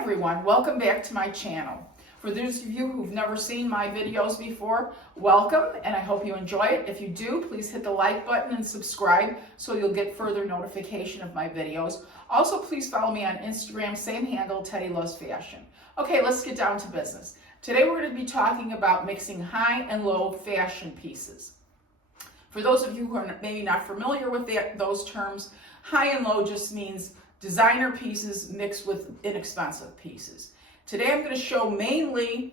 everyone, welcome back to my channel. For those of you who've never seen my videos before, welcome, and I hope you enjoy it. If you do, please hit the like button and subscribe so you'll get further notification of my videos. Also, please follow me on Instagram, same handle, Teddy Loves Fashion. Okay, let's get down to business. Today we're going to be talking about mixing high and low fashion pieces. For those of you who are maybe not familiar with those terms, high and low just means designer pieces mixed with inexpensive pieces. Today I'm going to show mainly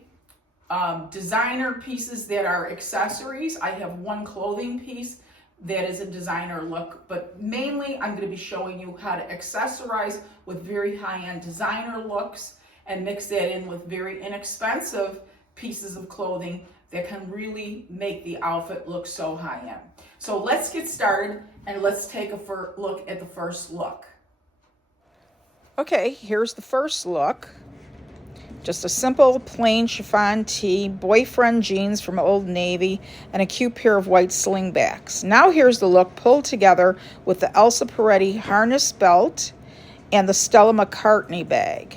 designer pieces that are accessories. I have one clothing piece that is a designer look, but mainly I'm going to be showing you how to accessorize with very high-end designer looks and mix that in with very inexpensive pieces of clothing that can really make the outfit look so high-end. So let's get started and let's take a look at the first look. Okay, here's the first look. Just a simple plain chiffon tee, boyfriend jeans from Old Navy, and a cute pair of white slingbacks. Now here's the look pulled together with the Elsa Peretti harness belt and the Stella McCartney bag.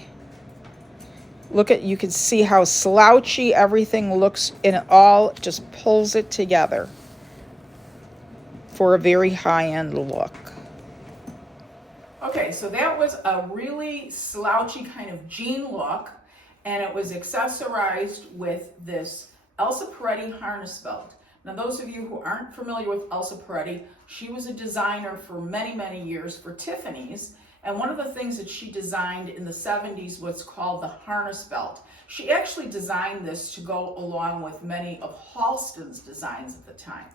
You can see how slouchy everything looks, and it all just pulls it together for a very high-end look. Okay, so that was a really slouchy kind of jean look, and it was accessorized with this Elsa Peretti harness belt. Now, those of you who aren't familiar with Elsa Peretti, she was a designer for many, many years for Tiffany's, and one of the things that she designed in the 70s was called the harness belt. She actually designed this to go along with many of Halston's designs at the time.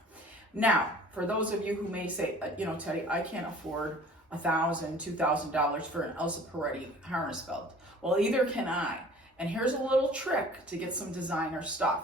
Now, for those of you who may say, Teddy, I can't afford $1,000, $2,000 for an Elsa Peretti harness belt. Well, either can I. And here's a little trick to get some designer stuff.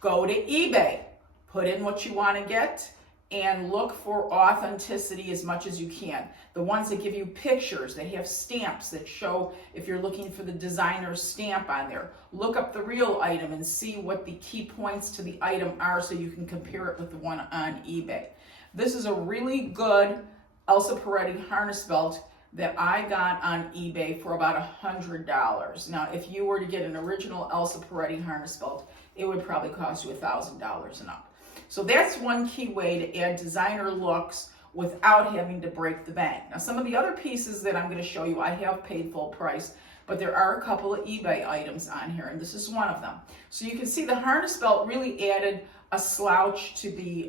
Go to eBay, put in what you want to get, and look for authenticity as much as you can. The ones that give you pictures, that have stamps that show if you're looking for the designer's stamp on there. Look up the real item and see what the key points to the item are so you can compare it with the one on eBay. This is a really good Elsa Peretti harness belt that I got on eBay for about $100. Now, if you were to get an original Elsa Peretti harness belt, it would probably cost you $1,000 and up. So that's one key way to add designer looks without having to break the bank. Now, some of the other pieces that I'm going to show you, I have paid full price, but there are a couple of eBay items on here, and this is one of them. So you can see the harness belt really added a slouch to the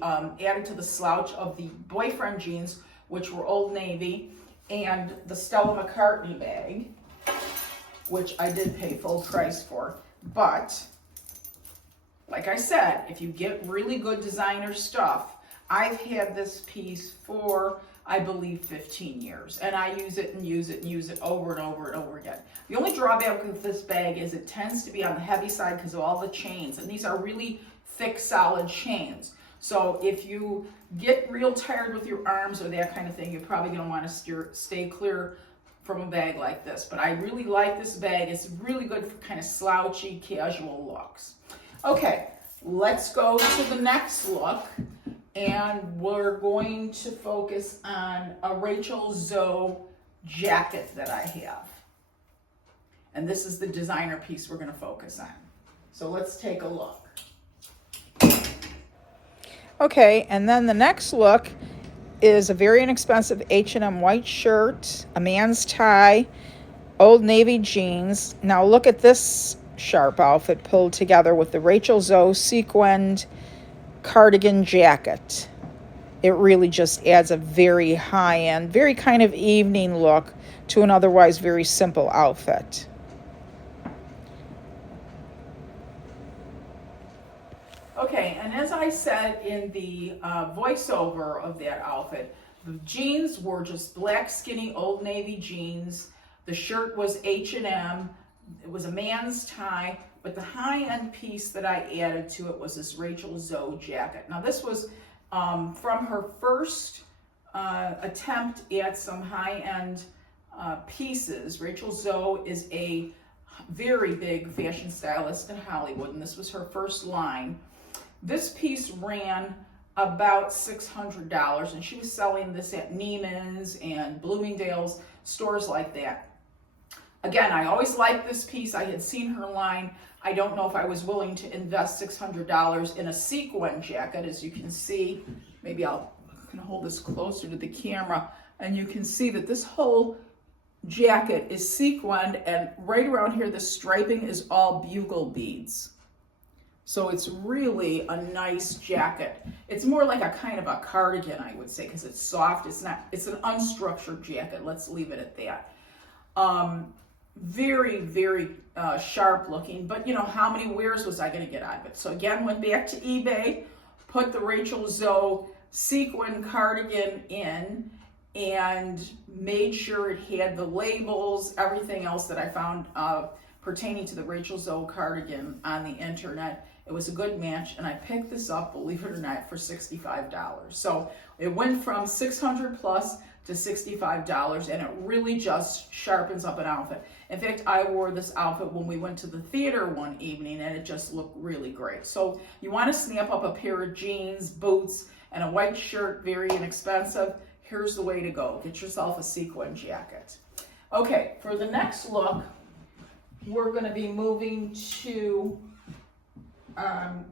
slouch of the boyfriend jeans, which were Old Navy, and the Stella McCartney bag, which I did pay full price for. But, like I said, if you get really good designer stuff, I've had this piece for, I believe, 15 years. And I use it and use it and use it over and over and over again. The only drawback with this bag is it tends to be on the heavy side because of all the chains. And these are really thick, solid chains. So if you get real tired with your arms or that kind of thing, you're probably going to want to stay clear from a bag like this. But I really like this bag. It's really good for kind of slouchy, casual looks. Okay, let's go to the next look. And we're going to focus on a Rachel Zoe jacket that I have. And this is the designer piece we're going to focus on. So let's take a look. Okay, and then the next look is a very inexpensive H&M white shirt, a man's tie, Old Navy jeans. Now look at this sharp outfit pulled together with the Rachel Zoe sequined cardigan jacket. It really just adds a very high-end, very kind of evening look to an otherwise very simple outfit. Okay, and as I said in the voiceover of that outfit, the jeans were just black skinny Old Navy jeans. The shirt was H&M. It was a man's tie, but the high-end piece that I added to it was this Rachel Zoe jacket. Now this was from her first attempt at some high-end pieces. Rachel Zoe is a very big fashion stylist in Hollywood, and this was her first line. This piece ran about $600, and she was selling this at Neiman's and Bloomingdale's, stores like that. Again, I always liked this piece. I had seen her line. I don't know if I was willing to invest $600 in a sequin jacket. As you can see, maybe I'll hold this closer to the camera, and you can see that this whole jacket is sequined, and right around here the striping is all bugle beads. So it's really a nice jacket. It's more like a kind of a cardigan, I would say, because it's soft. It's an unstructured jacket. Let's leave it at that. Very, very sharp looking, but you know, how many wears was I going to get out of it? So again, went back to eBay, put the Rachel Zoe sequin cardigan in, and made sure it had the labels, everything else that I found pertaining to the Rachel Zoe cardigan on the internet. It was a good match, and I picked this up, believe it or not, for $65. So it went from $600 plus to $65, and it really just sharpens up an outfit. In fact, I wore this outfit when we went to the theater one evening, and it just looked really great. So you want to snap up a pair of jeans, boots, and a white shirt, very inexpensive. Here's the way to go. Get yourself a sequin jacket. Okay, for the next look, we're going to be moving to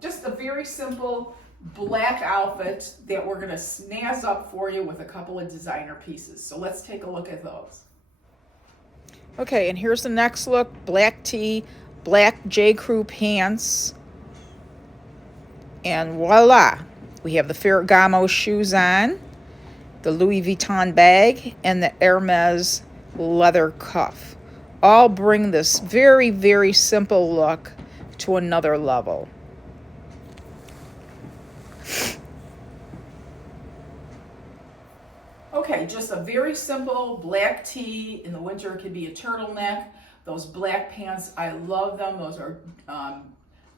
just a very simple black outfit that we're going to snazz up for you with a couple of designer pieces. So let's take a look at those. Okay, and here's the next look. Black tee, black J. Crew pants, and voila! We have the Ferragamo shoes on, the Louis Vuitton bag, and the Hermes leather cuff. All bring this very, very simple look to another level. Okay, just a very simple black tee. In the winter, it could be a turtleneck. Those black pants, I love them. Those are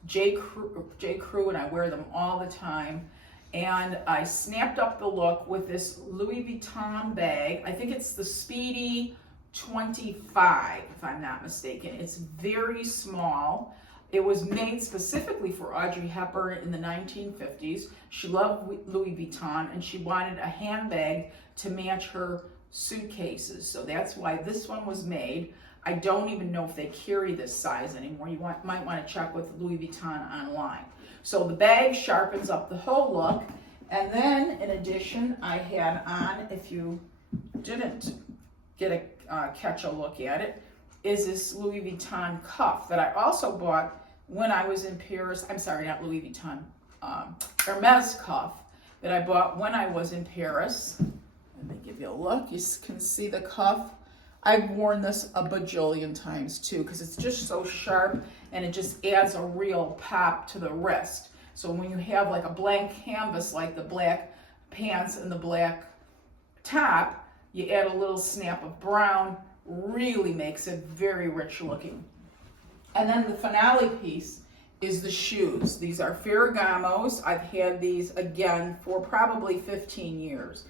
J. Crew, and I wear them all the time. And I snapped up the look with this Louis Vuitton bag. I think it's the Speedy 25, if I'm not mistaken. It's very small. It was made specifically for Audrey Hepburn in the 1950s. She loved Louis Vuitton, and she wanted a handbag to match her suitcases. So that's why this one was made. I don't even know if they carry this size anymore. You might want to check with Louis Vuitton online. So the bag sharpens up the whole look. And then, in addition, I had on, if you didn't get catch a look at it, is this Louis Vuitton cuff that I also bought when I was in Paris. I'm sorry, not Louis Vuitton, Hermes cuff that I bought when I was in Paris. Let me give you a look. You can see the cuff. I've worn this a bajillion times too, because it's just so sharp, and it just adds a real pop to the wrist. So when you have like a blank canvas, like the black pants and the black top, you add a little snap of brown, really makes it very rich looking. And then the finale piece is the shoes. These are Ferragamos. I've had these again for probably 15 years.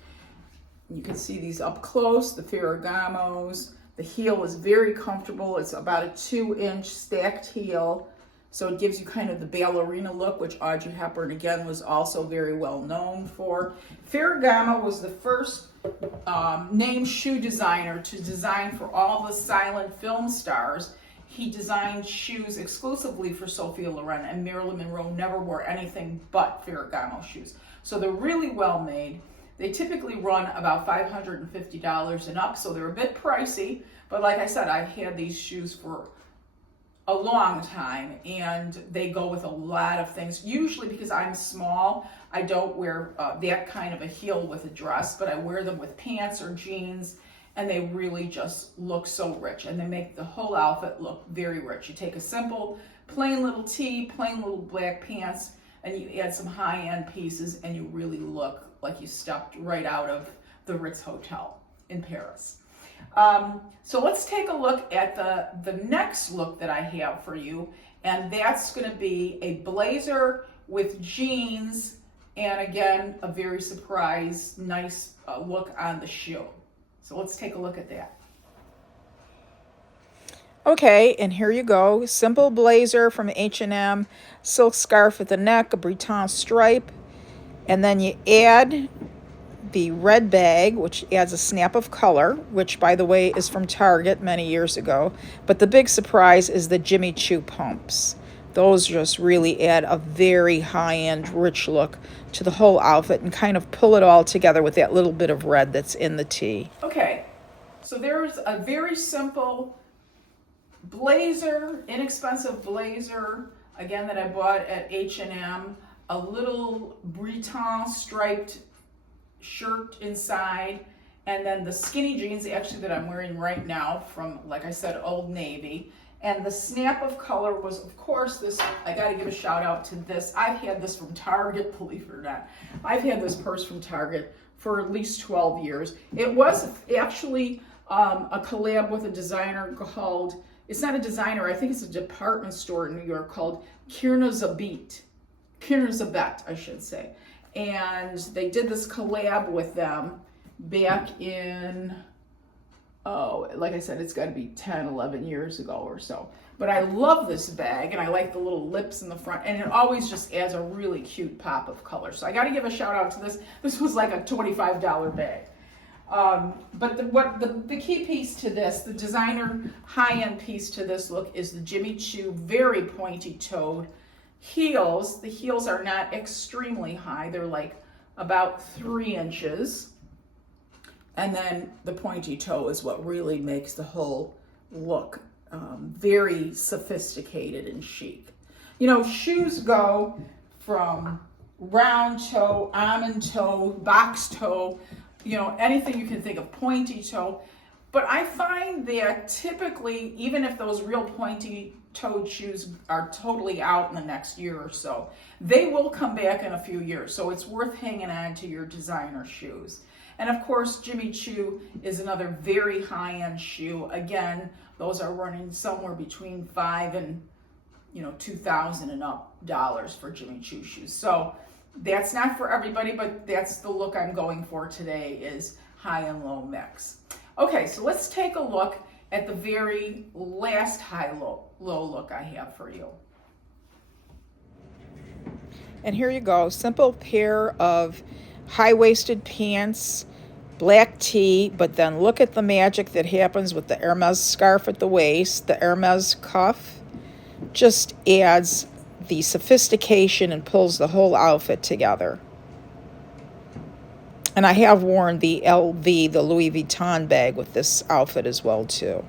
You can see these up close, the Ferragamos. The heel is very comfortable. It's about a 2-inch stacked heel. So it gives you kind of the ballerina look, which Audrey Hepburn, again, was also very well known for. Ferragamo was the first named shoe designer to design for all the silent film stars. He designed shoes exclusively for Sophia Loren, and Marilyn Monroe never wore anything but Ferragamo shoes. So they're really well made. They typically run about $550 and up, so they're a bit pricey. But like I said, I've had these shoes for a long time, and they go with a lot of things. Usually because I'm small, I don't wear that kind of a heel with a dress, but I wear them with pants or jeans, and they really just look so rich, and they make the whole outfit look very rich. You take a simple, plain little tee, plain little black pants, and you add some high-end pieces, and you really look like you stepped right out of the Ritz Hotel in Paris. So let's take a look at the next look that I have for you, and that's going to be a blazer with jeans, and again, a very surprise, nice look on the shoe. So let's take a look at that. Okay, and here you go. Simple blazer from H&M, silk scarf at the neck, a Vuitton stripe, and then you add the red bag, which adds a snap of color, which, by the way, is from Target many years ago. But the big surprise is the Jimmy Choo pumps. Those just really add a very high-end, rich look to the whole outfit and kind of pull it all together with that little bit of red that's in the tee. Okay, so there's a very simple blazer, inexpensive blazer, again, that I bought at H&M, a little Vuitton striped shirt inside, and then the skinny jeans actually that I'm wearing right now from, like I said, Old Navy. And the snap of color was, of course, this. I got to give a shout out to this. I've had this from Target, believe it or not. I've had this purse from Target for at least 12 years. It was actually a collab with a designer called, it's not a designer, I think it's a department store in New York called Kierna Zabet, I should say. And they did this collab with them back in, oh, like I said, it's got to be 10, 11 years ago or so. But I love this bag, and I like the little lips in the front, and it always just adds a really cute pop of color. So I got to give a shout out to this. This was like a $25 bag. But the key piece to this, the designer high-end piece to this look, is the Jimmy Choo very pointy-toed heels. The heels are not extremely high. They're like about 3 inches. And then the pointy toe is what really makes the whole look very sophisticated and chic. You know, shoes go from round toe, almond toe, box toe, you know, anything you can think of, pointy toe. But I find that typically, even if those real pointy toed shoes are totally out in the next year or so, they will come back in a few years. So it's worth hanging on to your designer shoes. And of course, Jimmy Choo is another very high-end shoe. Again, those are running somewhere between $5,000 and $2,000 and up dollars for Jimmy Choo shoes. So that's not for everybody, but that's the look I'm going for today, is high and low mix. Okay, so let's take a look at the very last high-low look I have for you. And here you go, simple pair of high-waisted pants, black tee, but then look at the magic that happens with the Hermes scarf at the waist. The Hermes cuff just adds the sophistication and pulls the whole outfit together. And I have worn the LV, the Louis Vuitton bag with this outfit as well too.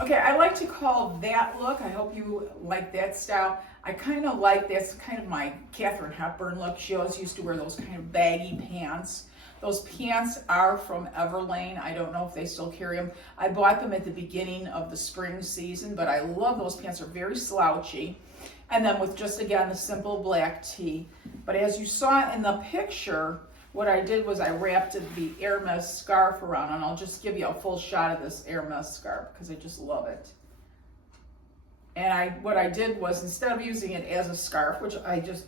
Okay, I like to call that look, I hope you like that style. I kind of like, that's kind of my Katharine Hepburn look. She always used to wear those kind of baggy pants. Those pants are from Everlane. I don't know if they still carry them. I bought them at the beginning of the spring season, but I love those pants. They're very slouchy. And then with just, again, the simple black tee. But as you saw in the picture, what I did was I wrapped the Hermes scarf around, and I'll just give you a full shot of this Hermes scarf because I just love it. And what I did was, instead of using it as a scarf, which I just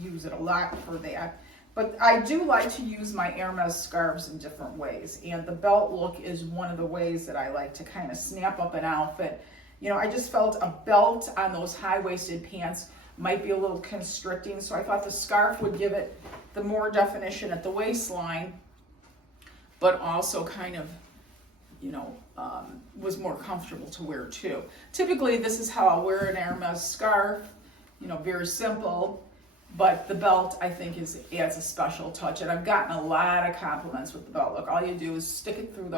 use it a lot for that, but I do like to use my Hermes scarves in different ways. And the belt look is one of the ways that I like to kind of snap up an outfit. You know, I just felt a belt on those high-waisted pants might be a little constricting, so I thought the scarf would give it the more definition at the waistline, but also kind of, was more comfortable to wear too. Typically, this is how I'll wear an Hermes scarf, very simple, but the belt, I think, adds a special touch, and I've gotten a lot of compliments with the belt look. All you do is stick it through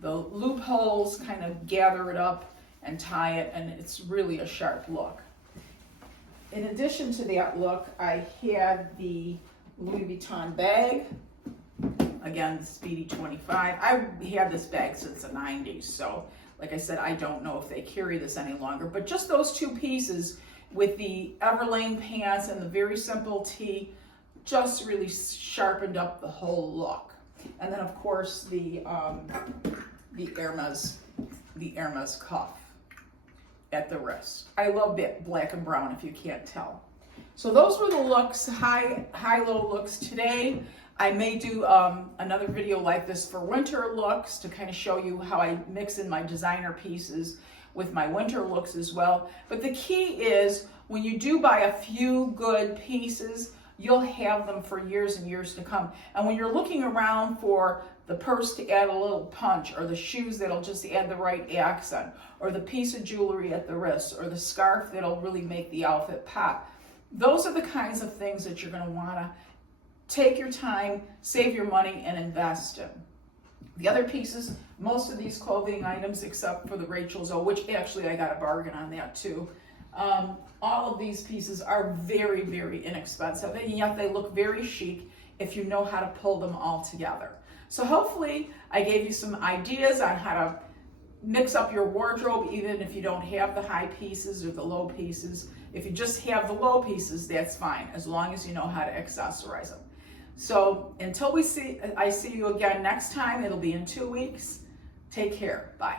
the loopholes, kind of gather it up and tie it, and it's really a sharp look. In addition to that look, I had the Louis Vuitton bag. Again, the Speedy 25. I've had this bag since the 90s, so like I said, I don't know if they carry this any longer, but just those two pieces with the Everlane pants and the very simple tee just really sharpened up the whole look. And then of course the Hermes cuff at the wrist. I love it black and brown, if you can't tell. So those were the looks, high-low looks today. I may do another video like this for winter looks to kind of show you how I mix in my designer pieces with my winter looks as well. But the key is, when you do buy a few good pieces, you'll have them for years and years to come. And when you're looking around for the purse to add a little punch, or the shoes that'll just add the right accent, or the piece of jewelry at the wrist, or the scarf that'll really make the outfit pop, those are the kinds of things that you're going to want to take your time, save your money, and invest in. The other pieces, most of these clothing items, except for the Rachel's O, which actually I got a bargain on that too. All of these pieces are very, very inexpensive, and yet they look very chic if you know how to pull them all together. So hopefully I gave you some ideas on how to mix up your wardrobe, even if you don't have the high pieces or the low pieces. If you just have the low pieces, that's fine, as long as you know how to accessorize them. So until I see you again next time, it'll be in 2 weeks. Take care. Bye.